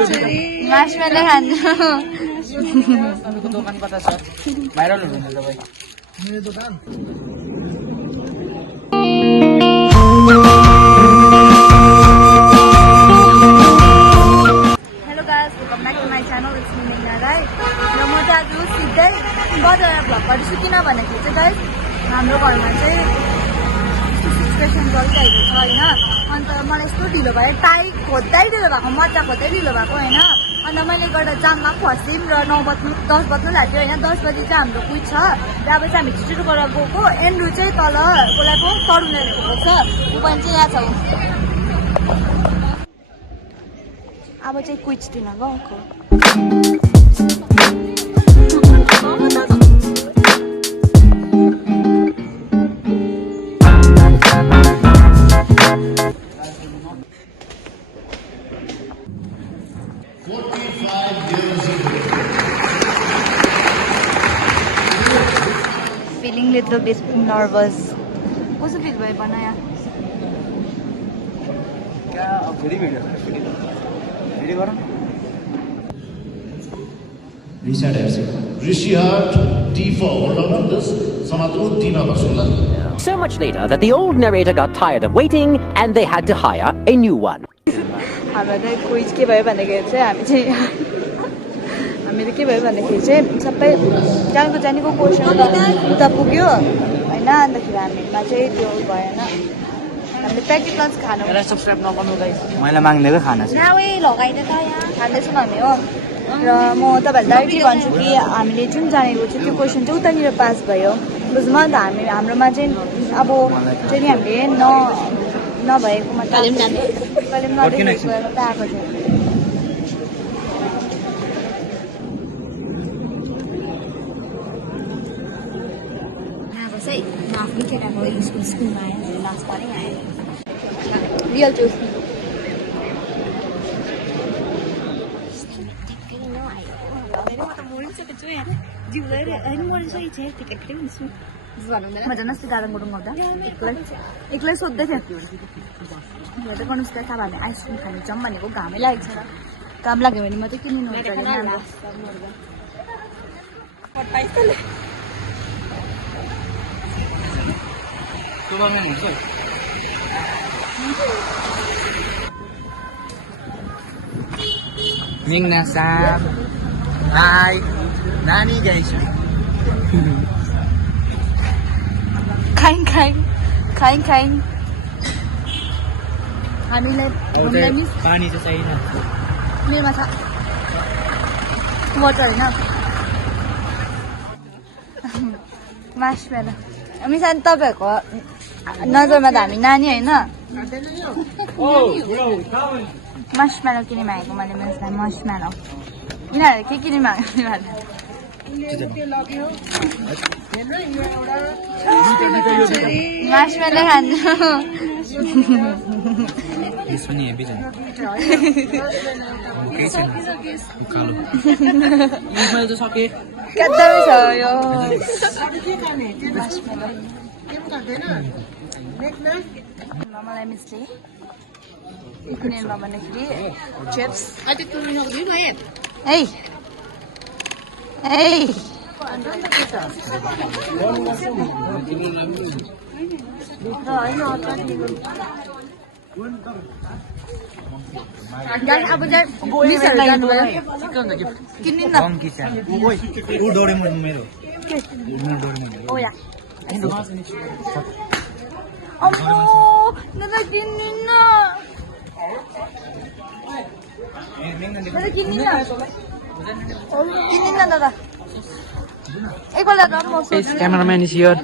Marshmallow खानु तपाईँको दोकान कता छ भाइरल हुनुहुन्छ तपाईँ मेरो दोकान hello guys welcome back to my channel it's me मेघना राई र म चाहिँ आज सिधै बजार भ्लग गर्छु किन भन्दाखेरि चाहिँ गाइस हाम्रो घरमा चाहिँ सिचुएसन चलिरहेको छ होइन अन्त मलाई यस्तो ढिलो भयो टाई खोज्दै ढिलो भएको मजा खोज्दै ढिलो भएको होइन अन्त मैले गएर जाममा फस्यौँ र 10 बज्नु लाग्यो होइन 10 बजी चाहिँ हाम्रो कुइज छ र अब चाहिँ हामी छिटो गरेर गएको एन्ड्रु चाहिँ तल बोलाएको तरुणले गएको छ ऊ पनि चाहिँ यहाँ छ अब चाहिँ क्विज दिन गएको feeling little bit nervous. कस्तो फिल भयो बनाया क्या फेरि भिडियो गरौँ Reset FC. Rishi Hart, D for hold on to this. Samadru Tina Basula. So much later that the old narrator got tired of waiting and they had to hire a new one. हाम्रो चाहिँ quiz के भयो भन्दाखेरि चाहिँ हामीले के भयो भन्दाखेरि चाहिँ सबै जानेको क्वेसन उता पुग्यो होइन अन्तखेरि हामीमा चाहिँ त्यो भएन हामीले प्र्याक्टिकल्स खानु यसलाई सब्सक्राइब नगर्नु गाइस मैले माग्नेको खाना छ लगाइदियो त यहाँ खाँदैछौँ हामी हो र म तपाईँहरूलाई डाइरेक्टली भन्छु कि हामीले जुन जानेको चाहिँ त्यो क्वेसन चाहिँ उतानिर पास भयो बुझ्नु अन्त हाम्रोमा चाहिँ अब चाहिँ हामीले नभएकोमा कहिले नदेखेको आएको थियो आफ्नो केटाको स्कुलमा आयो लास्ट पारै आयो रियल चुज म झन् अस्ति गार्डन गुडुङ आउँदा एक्लै सोध्दै थियो यहाँ त गर्नुहोस् त अब हामी आइसक्रिम खानु जाउँ भनेको घामै लागेको छ र काम लाग्यो भने मात्रै किन्नु हुन्छ मेघना साहब हाई नानी गाइस खाइङ हामीलाई पानी चाहिँ चाहिएन मेरोमा छ वाटर होइन मार्समेलो मिसा तपाईँहरूको नजरमा त हामी नानी होइन मार्समेलो किने मागेको मैले मिसलाई मार्समेलो यिनीहरू के किने मागेको मार्समेलो खानु कदमै छ यो मलाई मिसले किनेमा भन्दाखेरि चिप्स अब चाहिँ किनिन्न किनिन्न दादा एकपल्ट क्यामेराम्यान इज हियर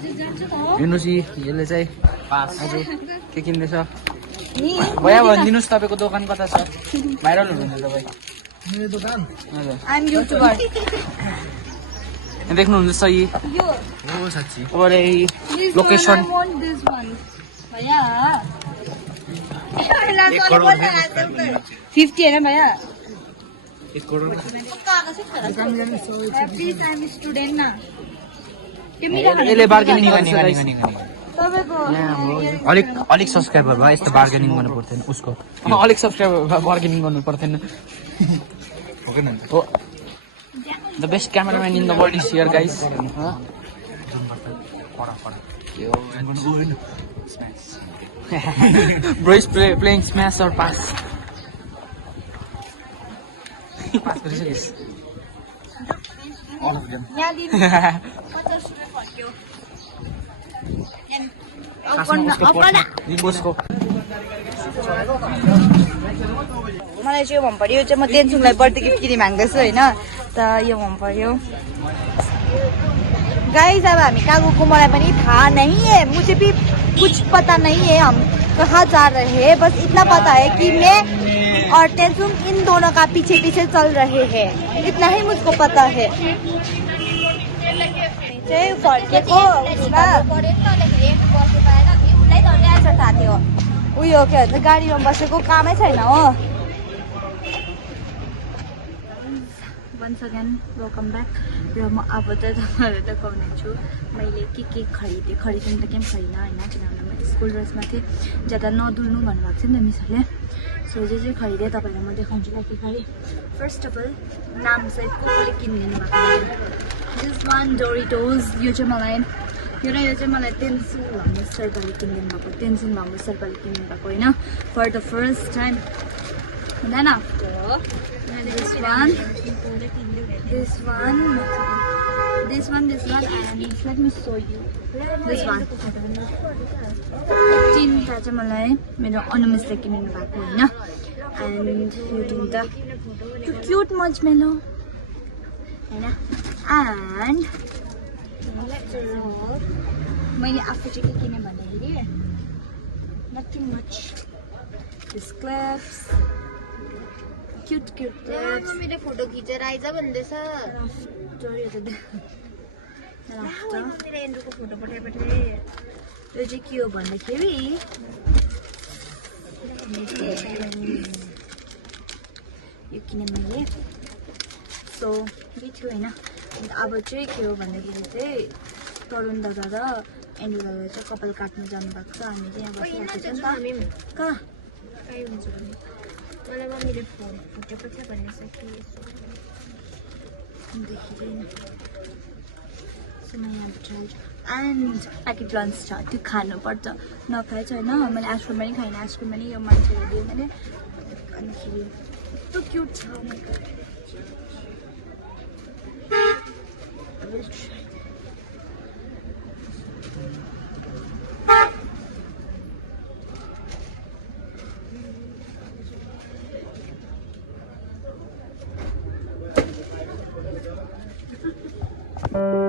हेर्नुहोस् यसले चाहिँ आज के किन्दैछ भैया भनिदिनुहोस् तपाईँको दोकान कता छ भाइरल हुनुहुन्छ तपाईँ मेरो दोकान हजुर आइ एम युट्युबर देख्नुहुन्छ सही हो साँच्ची अरे लोकेसन भैया 50 होइन भैया प्लिज आइम स्टुडेन्ट न यसले बार्गेनिङ गर्ने अलिक सब्सक्राइबर भयो यस्तो बार्गेनिङ गर्नु पर्दैन उसको अलिक सब्सक्राइबर भयो बार्गेनिङ गर्नु पर्दैन Oh, the best cameraman in the world is here, guys. Bro is playing Smash or Pass. Pass गरिसकेस् all of them. यहाँ दिन 50 रुपियाँ फर्क्यो मलाई चाहिँ यो मन पर्यो, यो चाहिँ म तेन्सुङलाई बर्थडे गिफ्ट किनी माग्दैछु होइन, त यो मन पर्यो गाइस। अब हामी कहाँ गएको मलाई पनि थाहा नहीं है, मुझे भी कुछ पता नहीं है हम कहाँ जा रहे हैं, बस इतना पता है कि मैं और तेन्सुङ इन दोनों का पीछे पीछे चल रहे हैं, इतना ही मुझको पता है। चाहिँ फर्केको उयो के भन्छ गाडीमा बसेको कामै छैन हो। Once again welcome back. र म अब त तपाईँहरू देखाउने छु मैले के खरिदेँ। खरिदिनु त केही खरिनँ होइन, किनभने म स्कुल ड्रेसमा थिएँ, ज्यादा नदुल्नु भन्नुभएको थियो नि त मिसहरूले। सो जे चाहिँ खरिदेँ तपाईँहरूलाई म देखाउँछु ल के खरिदेँ। फर्स्ट अफ अल नाम सहित कसले किनिदिनु भएको, दिस वान डोरिटोज। यो चाहिँ मलाई तेन्सुङ लामो शेर्पाले किनिदिनु भएको, तेन्सुङ लामो शेर्पाले किनिदिनु भएको होइन, for the first time. Then after this one and let me show you this one। तीनटा चाहिँ मलाई मेरो अनुमिसले किनिदिनु भएको होइन, एन्ड यो तीनटा क्युट मजमेलो होइन। एन्ड मैले आफू चाहिँ के किनेँ भन्दाखेरि nothing much, this clips cute clips. मेरो फोटो खिचेर आइज भन्दैछ। मेरो एन्ड्रुको फोटो पठाए। यो चाहिँ के हो भन्दाखेरि यो किनेँ मैले, सो यही थियो होइन। अब चाहिँ के हो भन्दाखेरि चाहिँ तरुण दादा र एन्ड्रु दादा चाहिँ कपाल काट्नु जानुभएको छ, हामी चाहिँ यहाँ बसिरहेको छ नि त। कहाँ मलाई मम्मीले फोटो पठायो भनेर देखिँदैन। सो म यहाँबाट एन्ड प्याकेट लन्च छ, त्यो खानुपर्छ, नखाए चाहिँ होइन। मैले आइसक्रिम पनि खाइनँ, आइसक्रिम पनि यो मान्छेले दियो मैले। अनिखेरि यस्तो क्युट छ, Thank you.